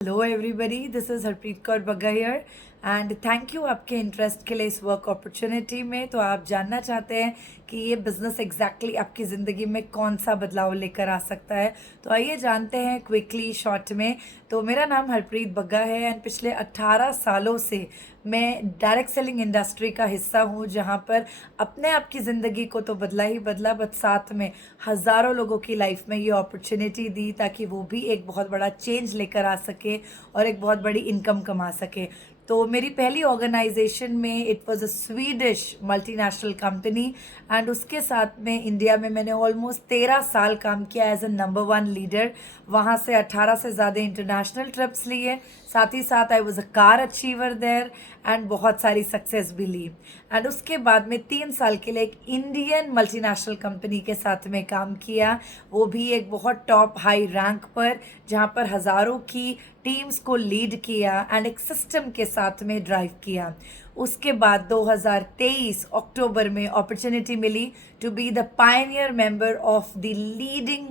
Hello everybody, this is Harpreet Kaur Bagga here and thank you आपके interest के लिए इस वर्क अपॉर्चुनिटी में। तो आप जानना चाहते हैं कि ये बिज़नेस एग्जैक्टली आपकी ज़िंदगी में कौन सा बदलाव लेकर आ सकता है। तो आइए जानते हैं क्विकली शॉर्ट में। तो मेरा नाम हरप्रीत बग्गा है एंड पिछले 18 सालों से मैं डायरेक्ट सेलिंग इंडस्ट्री का हिस्सा हूँ, जहाँ पर अपने आप की ज़िंदगी को तो बदला ही बदला, बट साथ में हज़ारों लोगों की लाइफ में ये अपॉर्चुनिटी दी ताकि वो भी एक बहुत बड़ा चेंज लेकर आ सके और एक बहुत बड़ी इनकम कमा सके। तो मेरी पहली ऑर्गेनाइजेशन में it was a Swedish multinational company and उसके साथ में इंडिया में मैंने ऑलमोस्ट 13 साल काम किया एज अ नंबर 1 लीडर। वहाँ से 18 से ज़्यादा इंटरनेशनल ट्रिप्स लिए, साथ ही साथ I was a car achiever there and बहुत सारी सक्सेस भी ली। एंड उसके बाद में 3 साल के लिए एक इंडियन मल्टीनेशनल कंपनी के साथ में काम किया, वो भी एक बहुत टॉप हाई रैंक पर, जहाँ पर हज़ारों की टीम्स को लीड किया एंड एक सिस्टम के साथ में ड्राइव किया। उसके बाद 2023 अक्टूबर में अपॉर्चुनिटी मिली to be the pioneer member of the leading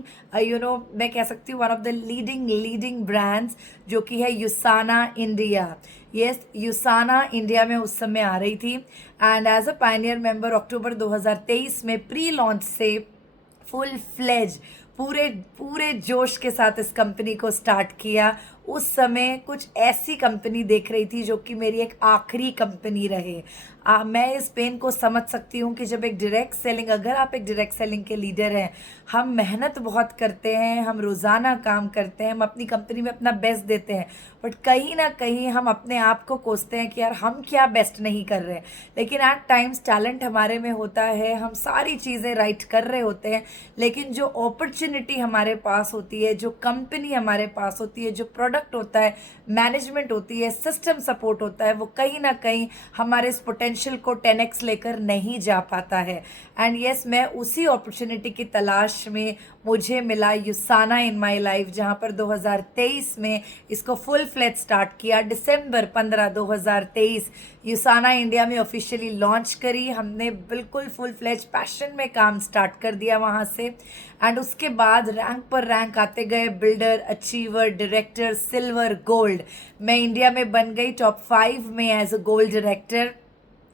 मैं कह सकती हूँ one of the leading brands, जो कि है Usana India. Yes, Usana India में उस समय आ रही थी and as a pioneer member October 2023 में प्री लॉन्च से फुल फ्लेज पूरे पूरे जोश के साथ इस कंपनी को स्टार्ट किया। उस समय कुछ ऐसी कंपनी देख रही थी जो कि मेरी एक आखिरी कंपनी रहे। मैं इस पेन को समझ सकती हूँ कि जब एक डायरेक्ट सेलिंग, अगर आप एक डायरेक्ट सेलिंग के लीडर हैं, हम मेहनत बहुत करते हैं, हम रोज़ाना काम करते हैं, हम अपनी कंपनी में अपना बेस्ट देते हैं, बट कहीं ना कहीं हम अपने आप को कोसते हैं कि यार हम क्या बेस्ट नहीं कर रहे। लेकिन एट टाइम्स टैलेंट हमारे में होता है, हम सारी चीज़ें राइट कर रहे होते हैं, लेकिन जो अपॉर्चुनिटी हमारे पास होती है, जो कंपनी हमारे पास होती है, जो प्रोडक्ट होता है, मैनेजमेंट होती है, सिस्टम सपोर्ट होता है, वो कहीं ना कहीं हमारे इस पोटेंशियल को 10x लेकर नहीं जा पाता है। एंड यस, मैं उसी अपॉर्चुनिटी की तलाश में मुझे मिला यूसाना इन माय लाइफ, जहाँ पर 2023 में इसको फुल फ्लेज स्टार्ट किया। दिसंबर 15 2023 यूसाना इंडिया में ऑफिशियली लॉन्च करी। हमने बिल्कुल फुल फ्लेज पैशन में काम स्टार्ट कर दिया वहाँ से एंड उसके बाद रैंक पर रैंक आते गए, builder, achiever, director, silver, gold. मैं इंडिया में बन गई टॉप 5 में as a gold director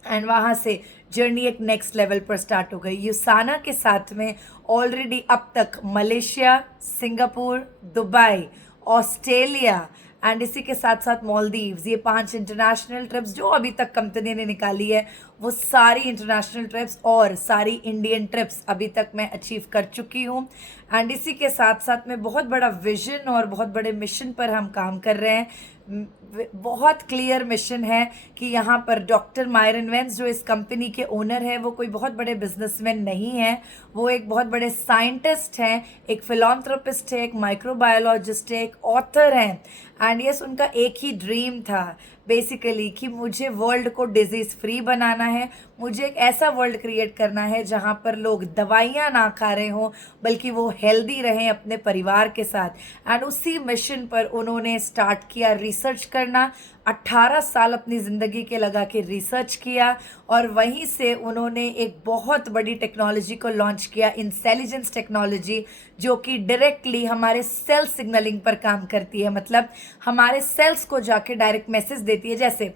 and वहाँ से जर्नी एक नेक्स्ट लेवल पर स्टार्ट हो गई। यूसाना के साथ में ऑलरेडी अब तक Malaysia, Singapore, Dubai, Australia and इसी के साथ साथ मालदीव्स, ये 5 इंटरनेशनल ट्रिप्स जो अभी तक कंपनी ने निकाली है, वो सारी इंटरनेशनल ट्रिप्स और सारी इंडियन ट्रिप्स अभी तक मैं अचीव कर चुकी हूँ। एंड इसी के साथ साथ में बहुत बड़ा विजन और बहुत बड़े मिशन पर हम काम कर रहे हैं। बहुत क्लियर मिशन है कि यहाँ पर डॉक्टर मायरन वेंस, जो इस कंपनी के ओनर है, वो कोई बहुत बड़े बिजनेसमैन नहीं है, वो एक बहुत बड़े साइंटिस्ट हैं, एक फिलॉन्थ्रोपिस्ट है, एक माइक्रोबायोलॉजिस्ट है, एक ऑथर हैं। एंड यस, उनका एक ही ड्रीम था बेसिकली कि मुझे वर्ल्ड को डिजीज़ फ्री बनाना है, मुझे एक ऐसा वर्ल्ड क्रिएट करना है जहाँ पर लोग दवाइयाँ ना खा रहे हों, बल्कि वो हेल्दी रहें अपने परिवार के साथ। एंड उसी मिशन पर उन्होंने स्टार्ट किया रिसर्च करना। 18 साल अपनी ज़िंदगी के लगा के रिसर्च किया और वहीं से उन्होंने एक बहुत बड़ी टेक्नोलॉजी को लॉन्च किया, इंटेलिजेंस टेक्नोलॉजी, जो कि डायरेक्टली हमारे सेल सिग्नलिंग पर काम करती है। मतलब हमारे सेल्स को जाके डायरेक्ट मैसेज देती है, जैसे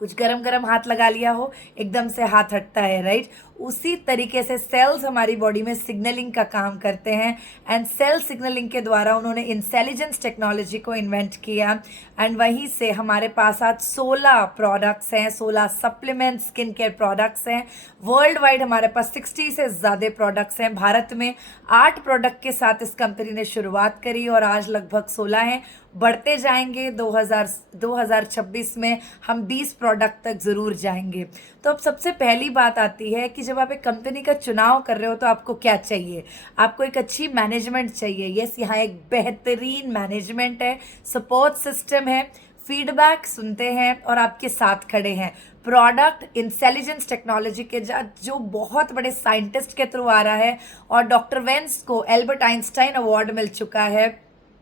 कुछ गरम गरम हाथ लगा लिया हो, एकदम से हाथ हटता है, राइट? उसी तरीके से सेल्स हमारी बॉडी में सिग्नलिंग का काम करते हैं एंड सेल सिग्नलिंग के द्वारा उन्होंने इंटेलिजेंस टेक्नोलॉजी को इन्वेंट किया। एंड वहीं से हमारे पास आज 16 प्रोडक्ट्स हैं, 16 सप्लीमेंट स्किन केयर प्रोडक्ट्स हैं। वर्ल्ड वाइड हमारे पास 60 से ज़्यादा प्रोडक्ट्स हैं। भारत में 8 प्रोडक्ट के साथ इस कंपनी ने शुरुआत करी और आज लगभग 16 हैं, बढ़ते जाएंगे। 2026 में हम 20 प्रोडक्ट तक ज़रूर जाएंगे। तो अब सबसे पहली बात आती है कि जब आप एक कंपनी का चुनाव कर रहे हो तो आपको क्या चाहिए? आपको एक अच्छी मैनेजमेंट चाहिए। यस, यहाँ एक बेहतरीन मैनेजमेंट है, सपोर्ट सिस्टम है, फीडबैक सुनते हैं और आपके साथ खड़े हैं। प्रोडक्ट इंटेलिजेंस टेक्नोलॉजी के जो बहुत बड़े साइंटिस्ट के थ्रू आ रहा है और डॉक्टर वेंस को एल्बर्ट आइंस्टाइन अवार्ड मिल चुका है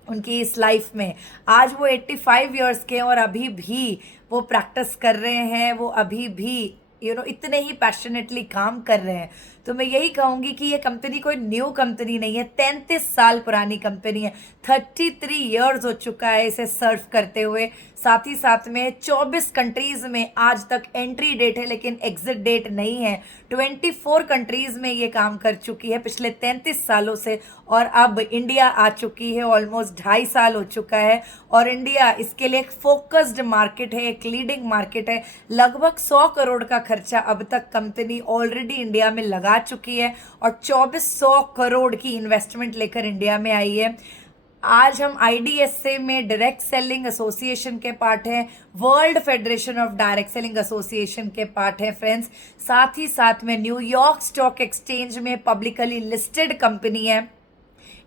उनकी इस लाइफ में। आज वो 85 ईयर्स के हैं और अभी भी वो प्रैक्टिस कर रहे हैं, वो अभी भी इतने ही पैशनेटली काम कर रहे हैं। तो मैं यही कहूँगी कि ये कंपनी कोई न्यू कंपनी नहीं है, 33 साल पुरानी कंपनी है, 33 ईयर्स हो चुका है इसे सर्व करते हुए। साथ ही साथ में 24 कंट्रीज़ में आज तक एंट्री डेट है लेकिन एग्जिट डेट नहीं है। 24 कंट्रीज़ में ये काम कर चुकी है पिछले 33 सालों से, और अब इंडिया आ चुकी है, ऑलमोस्ट 2.5 साल हो चुका है। और इंडिया इसके लिए एक फोकस्ड मार्केट है, एक लीडिंग मार्केट है। लगभग 100 करोड़ का खर्चा अब तक कंपनी ऑलरेडी इंडिया में लगा चुकी है और 2400 करोड़ की इन्वेस्टमेंट लेकर इंडिया में आई है। आज हम IDSA में डायरेक्ट सेलिंग एसोसिएशन के पार्ट हैं, world federation of direct selling association के पार्ट हैं फ्रेंड्स। साथ ही साथ में न्यूयॉर्क स्टॉक एक्सचेंज में पब्लिकली लिस्टेड कंपनी है।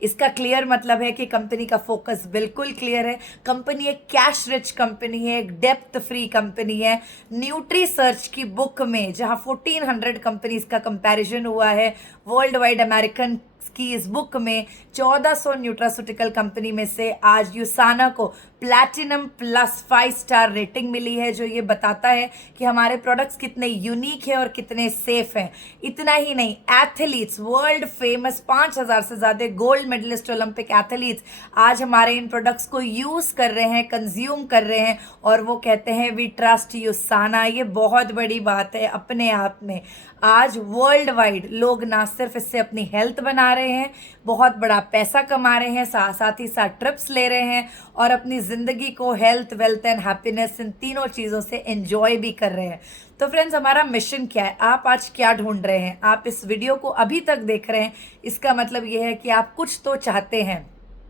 इसका क्लियर मतलब है कि कंपनी का फोकस बिल्कुल क्लियर है। कंपनी एक कैश रिच कंपनी है, एक डेप्थ फ्री कंपनी है। न्यूट्री सर्च की बुक में जहां 1400 कंपनीज का कंपैरिजन हुआ है, वर्ल्ड वाइड अमेरिकन की इस बुक में 1400 न्यूट्रास्यूटिकल कंपनी में से आज यूसाना को प्लैटिनम प्लस 5 स्टार रेटिंग मिली है, जो ये बताता है कि हमारे प्रोडक्ट्स कितने यूनिक है और कितने सेफ हैं। इतना ही नहीं, एथलीट्स, वर्ल्ड फेमस 5000 से ज़्यादा गोल्ड मेडलिस्ट ओलंपिक एथलीट्स आज हमारे इन प्रोडक्ट्स को यूज़ कर रहे हैं, कंज्यूम कर रहे हैं, और वो कहते हैं वी ट्रस्ट यूसाना। ये बहुत बड़ी बात है अपने आप में। आज वर्ल्ड वाइड लोग ना सिर्फ इससे अपनी हेल्थ बना रहे हैं, बहुत बड़ा पैसा कमा रहे हैं, साथ ही साथ ट्रिप्स ले रहे हैं और अपनी ज़िंदगी को हेल्थ, वेल्थ एंड हैप्पीनेस, इन तीनों चीज़ों से एंजॉय भी कर रहे हैं। तो फ्रेंड्स, हमारा मिशन क्या है? आप आज क्या ढूंढ रहे हैं? आप इस वीडियो को अभी तक देख रहे हैं, इसका मतलब ये है कि आप कुछ तो चाहते हैं।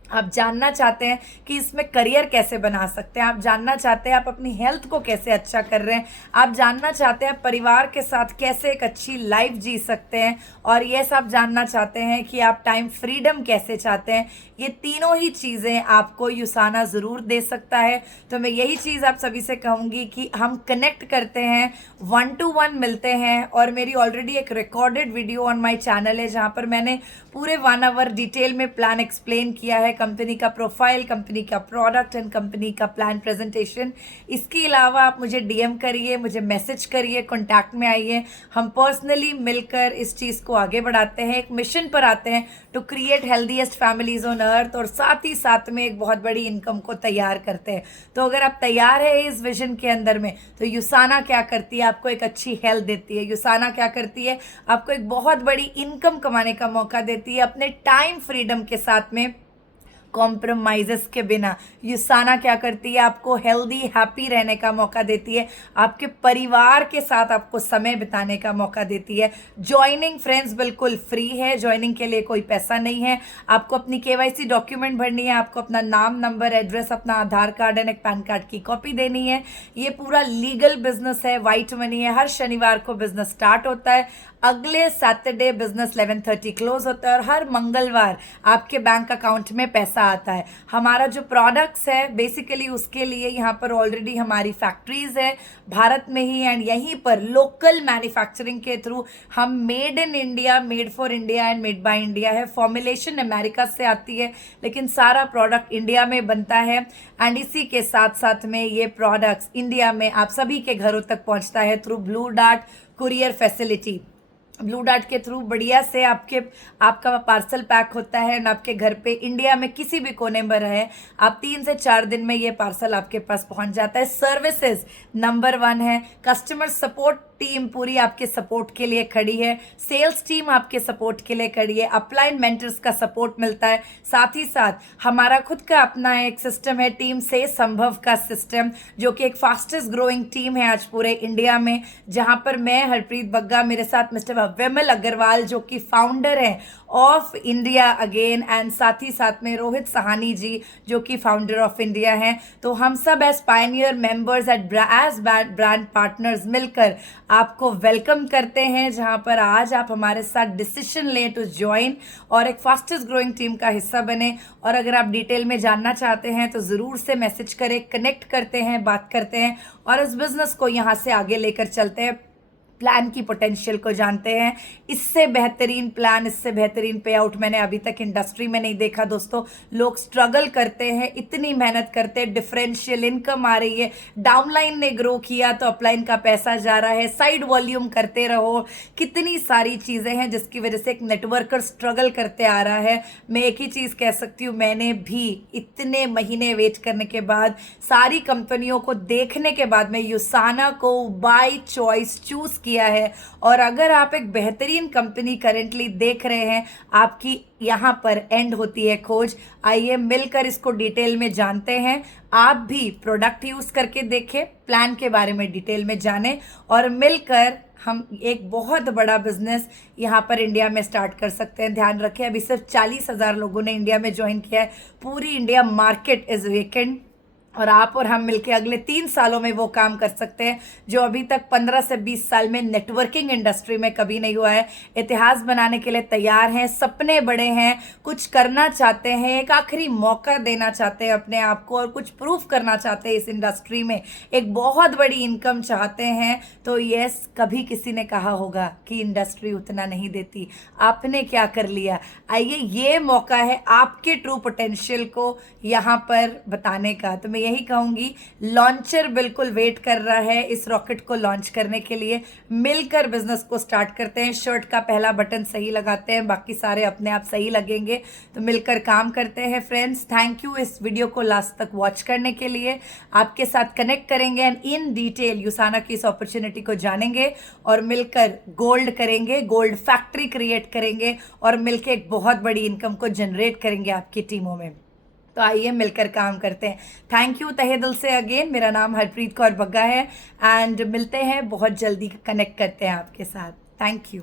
आप जानना चाहते हैं कि इसमें करियर कैसे बना सकते हैं, आप जानना चाहते हैं आप अपनी हेल्थ को कैसे अच्छा कर रहे हैं, आप जानना चाहते हैं परिवार के साथ कैसे एक अच्छी लाइफ जी सकते हैं, और ये सब जानना चाहते हैं कि आप टाइम फ्रीडम कैसे चाहते हैं। ये तीनों ही चीज़ें आपको यूसाना ज़रूर दे सकता है। तो मैं यही चीज़ आप सभी से कहूँगी कि हम कनेक्ट करते हैं, 1 to 1 मिलते हैं। और मेरी ऑलरेडी एक recorded video on my channel है जहाँ पर मैंने पूरे 1 आवर डिटेल में प्लान एक्सप्लेन किया है, कंपनी का प्रोफाइल, कंपनी का प्रोडक्ट एंड कंपनी का प्लान प्रेजेंटेशन। इसके अलावा आप मुझे DM करिए, मुझे मैसेज करिए, कॉन्टैक्ट में आइए, हम पर्सनली मिलकर इस चीज़ को आगे बढ़ाते हैं, एक मिशन पर आते हैं to create healthiest families on earth, और साथ ही साथ में एक बहुत बड़ी इनकम को तैयार करते हैं। तो अगर आप तैयार है इस विजन के अंदर में, तो यूसाना क्या करती है? आपको एक अच्छी हेल्थ देती है। यूसाना क्या करती है? आपको एक बहुत बड़ी इनकम कमाने का मौका देती है अपने टाइम फ्रीडम के साथ में, कॉम्प्रोमाइज़ेस के बिना। यूसाना क्या करती है? आपको हेल्दी, हैप्पी रहने का मौका देती है, आपके परिवार के साथ आपको समय बिताने का मौका देती है। ज्वाइनिंग फ्रेंड्स बिल्कुल फ्री है, ज्वाइनिंग के लिए कोई पैसा नहीं है। आपको अपनी KYC डॉक्यूमेंट भरनी है, आपको अपना नाम, नंबर, एड्रेस, अपना आधार कार्ड एंड एक पैन कार्ड की कॉपी देनी है। ये पूरा लीगल बिजनेस है, वाइट मनी है। हर शनिवार को बिजनेस स्टार्ट होता है, अगले सैटरडे बिजनेस 11:30 क्लोज होता है, और हर मंगलवार आपके बैंक अकाउंट में पैसा आता है। हमारा जो प्रोडक्ट्स है बेसिकली उसके लिए यहाँ पर ऑलरेडी हमारी फैक्ट्रीज है भारत में ही, एंड यहीं पर लोकल मैन्युफैक्चरिंग के थ्रू हम made in India, made for India and made by India है। फॉर्मुलेशन अमेरिका से आती है लेकिन सारा प्रोडक्ट इंडिया में बनता है, एंड इसी के साथ साथ में ये प्रोडक्ट्स इंडिया में आप सभी के घरों तक पहुँचता है through blue dart courier facility. Blue dart के थ्रू बढ़िया से आपका पार्सल पैक होता है, एंड आपके घर पे इंडिया में किसी भी कोने में रहे आप 3 से 4 दिन में ये पार्सल आपके पास पहुंच जाता है। सर्विसेज नंबर 1 है, कस्टमर सपोर्ट टीम पूरी आपके सपोर्ट के लिए खड़ी है, सेल्स टीम आपके सपोर्ट के लिए खड़ी है, अपलाइन मेंटर्स का सपोर्ट मिलता है। साथ ही साथ हमारा खुद का अपना एक सिस्टम है, टीम से संभव का सिस्टम, जो कि एक फास्टेस्ट ग्रोइंग टीम है आज पूरे इंडिया में, जहां पर मैं हरप्रीत बग्गा, मेरे साथ मिस्टर विमल अग्रवाल जो कि फाउंडर हैं ऑफ इंडिया अगेन, एंड साथ ही साथ में रोहित सहानी जी जो कि फाउंडर ऑफ इंडिया हैं। तो हम सब as pioneer members as brand partners मिलकर आपको वेलकम करते हैं, जहां पर आज आप हमारे साथ डिसीजन लें टू ज्वाइन और एक फास्टेस्ट ग्रोइंग टीम का हिस्सा बने। और अगर आप डिटेल में जानना चाहते हैं तो ज़रूर से मैसेज करें, कनेक्ट करते हैं, बात करते हैं और इस बिज़नेस को यहाँ से आगे लेकर चलते हैं। प्लान की पोटेंशियल को जानते हैं। इससे बेहतरीन प्लान, इससे बेहतरीन पे आउट मैंने अभी तक इंडस्ट्री में नहीं देखा दोस्तों। लोग स्ट्रगल करते हैं, इतनी मेहनत करते हैं, डिफरेंशियल इनकम आ रही है, डाउनलाइन ने ग्रो किया तो अपलाइन का पैसा जा रहा है, साइड वॉल्यूम करते रहो, कितनी सारी चीज़ें हैं जिसकी वजह से एक नेटवर्कर स्ट्रगल करते आ रहा है। मैं एक ही चीज़ कह सकती हूँ, मैंने भी इतने महीने वेट करने के बाद, सारी कंपनियों को देखने के बाद, मैं यूसाना को बाय चॉइस चूज किया है। और अगर आप एक बेहतरीन कंपनी करेंटली देख रहे हैं, आपकी यहाँ पर एंड होती है खोज। आइए मिलकर इसको डिटेल में जानते हैं। आप भी प्रोडक्ट यूज करके देखें, प्लान के बारे में डिटेल में जानें और मिलकर हम एक बहुत बड़ा बिजनेस यहाँ पर इंडिया में स्टार्ट कर सकते हैं। ध्यान रखें, अभी सिर्फ 40,000 लोगों ने इंडिया में ज्वाइन किया है। पूरी इंडिया मार्केट इज वेकेंट और आप और हम मिलके अगले 3 सालों में वो काम कर सकते हैं जो अभी तक 15 से 20 साल में नेटवर्किंग इंडस्ट्री में कभी नहीं हुआ है। इतिहास बनाने के लिए तैयार हैं, सपने बड़े हैं, कुछ करना चाहते हैं, एक आखिरी मौका देना चाहते हैं अपने आप को और कुछ प्रूफ करना चाहते हैं इस इंडस्ट्री में, एक बहुत बड़ी इनकम चाहते हैं। तो यस, कभी किसी ने कहा होगा कि इंडस्ट्री उतना नहीं देती, आपने क्या कर लिया। आइए, ये मौका है आपके ट्रू पोटेंशियल को यहाँ पर बताने का। तो मैं यही कहूँगी, लॉन्चर बिल्कुल वेट कर रहा है इस रॉकेट को लॉन्च करने के लिए। मिलकर बिजनेस को स्टार्ट करते हैं। शर्ट का पहला बटन सही लगाते हैं, बाकी सारे अपने आप सही लगेंगे। तो मिलकर काम करते हैं फ्रेंड्स। थैंक यू इस वीडियो को लास्ट तक वॉच करने के लिए। आपके साथ कनेक्ट करेंगे एंड इन डिटेल यूसाना की इस अपॉर्चुनिटी को जानेंगे और मिलकर गोल्ड करेंगे, गोल्ड फैक्ट्री क्रिएट करेंगे और मिलकर एक बहुत बड़ी इनकम को जनरेट करेंगे आपकी टीमों में। तो आइए मिलकर काम करते हैं। थैंक यू तहे दिल से अगेन। मेरा नाम हरप्रीत कौर बग्गा है एंड मिलते हैं बहुत जल्दी, कनेक्ट करते हैं आपके साथ। Thank you.